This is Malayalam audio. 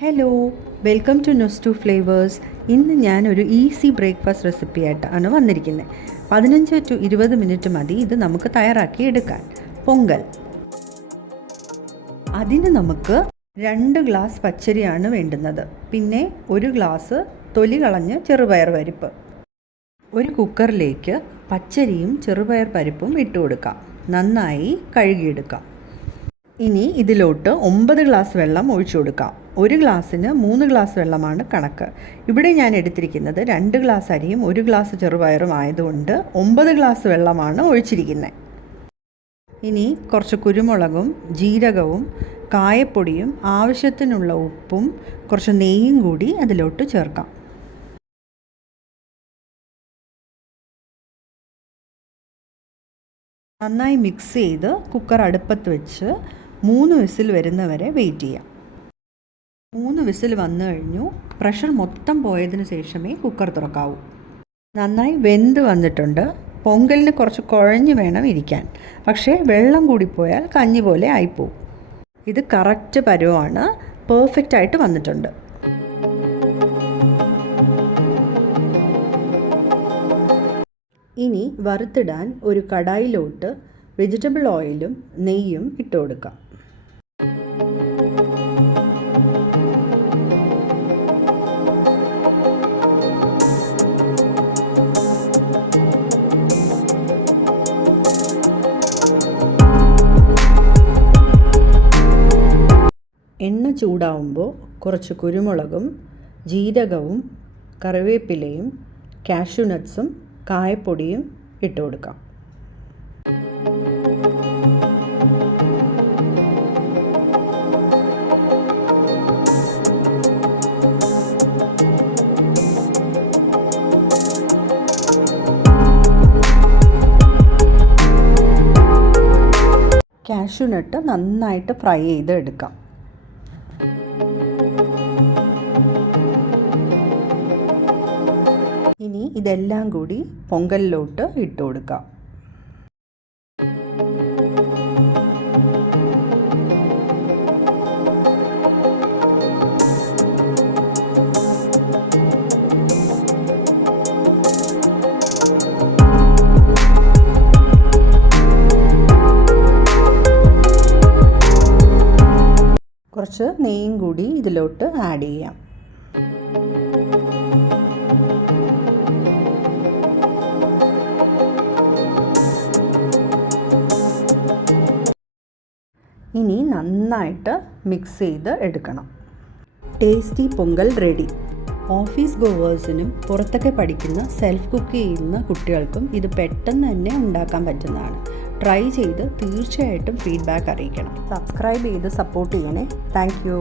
ഹലോ, വെൽക്കം ടു നൊസ്റ്റു ഫ്ലേവേഴ്സ്. ഇന്ന് ഞാനൊരു ഈസി ബ്രേക്ക്ഫാസ്റ്റ് റെസിപ്പി ആയിട്ടാണ് വന്നിരിക്കുന്നത്. 15 to 20 മിനിറ്റ് മതി ഇത് നമുക്ക് തയ്യാറാക്കി എടുക്കാൻ. പൊങ്കൽ. അതിന് നമുക്ക് 2 ഗ്ലാസ് പച്ചരിയാണ് വേണ്ടുന്നത്. പിന്നെ 1 ഗ്ലാസ് തൊലി കളഞ്ഞ് ചെറുപയർ പരിപ്പ്. ഒരു കുക്കറിലേക്ക് പച്ചരിയും ചെറുപയർ പരിപ്പും ഇട്ട് കൊടുക്കാം. നന്നായി കഴുകിയെടുക്കാം. ഇനി ഇതിലോട്ട് 9 ഗ്ലാസ് വെള്ളം ഒഴിച്ചു കൊടുക്കാം. 1 ഗ്ലാസ്സിന് 3 ഗ്ലാസ് വെള്ളമാണ് കണക്ക്. ഇവിടെ ഞാൻ എടുത്തിരിക്കുന്നത് 2 ഗ്ലാസ് അരിയും 1 ഗ്ലാസ് ചെറുപയറും ആയതുകൊണ്ട് 9 ഗ്ലാസ് വെള്ളമാണ് ഒഴിച്ചിരിക്കുന്നത്. ഇനി കുറച്ച് കുരുമുളകും ജീരകവും കായപ്പൊടിയും ആവശ്യത്തിനുള്ള ഉപ്പും കുറച്ച് നെയ്യും കൂടി അതിലോട്ട് ചേർക്കാം. നന്നായി മിക്സ് ചെയ്ത് കുക്കർ അടുപ്പത്ത് വെച്ച് 3 വിസിൽ വരുന്നവരെ വെയിറ്റ് ചെയ്യാം. 3 വിസിൽ വന്നു കഴിഞ്ഞു. പ്രഷർ മൊത്തം പോയതിന് ശേഷമേ കുക്കർ തുറക്കാവൂ. നന്നായി വെന്ത് വന്നിട്ടുണ്ട്. പൊങ്കലിന് കുറച്ച് കുഴഞ്ഞ് വേണം ഇരിക്കാൻ. പക്ഷേ വെള്ളം കൂടിപ്പോയാൽ കഞ്ഞി പോലെ ആയിപ്പോവും. ഇത് കറക്റ്റ് പരുവമാണ്. പെർഫെക്റ്റ് ആയിട്ട് വന്നിട്ടുണ്ട്. ഇനി വറുത്തിടാൻ ഒരു കടായിലോട്ട് വെജിറ്റബിൾ ഓയിലും നെയ്യും ഇട്ട് കൊടുക്കാം. എണ്ണ ചൂടാവുമ്പോൾ കുറച്ച് കുരുമുളകും ജീരകവും കറിവേപ്പിലയും കാഷ്യൂ നട്ട്സും കായപ്പൊടിയും ഇട്ട് കൊടുക്കാം. കാഷ്യൂ നട്ട് നന്നായിട്ട് ഫ്രൈ ചെയ്ത് എടുക്കാം. ഇനി ഇതെല്ലാം കൂടി പൊങ്കലിലോട്ട് ഇട്ട് കൊടുക്കാം. കുറച്ച് നെയ്യും കൂടി ഇതിലോട്ട് ആഡ് ചെയ്യാം. ഇനി നന്നായിട്ട് മിക്സ് ചെയ്ത് എടുക്കണം. Tasty Pongal ready. ഓഫീസ് ഗോവേഴ്സിനും പുറത്തൊക്കെ പഠിക്കുന്ന സെൽഫ് കുക്ക് ചെയ്യുന്ന കുട്ടികൾക്കും ഇത് പെട്ടെന്ന് തന്നെ ഉണ്ടാക്കാൻ പറ്റുന്നതാണ്. ട്രൈ ചെയ്ത് തീർച്ചയായിട്ടും ഫീഡ്ബാക്ക് അറിയിക്കണം. സബ്സ്ക്രൈബ് ചെയ്ത് സപ്പോർട്ട് ചെയ്യണേ. Thank you.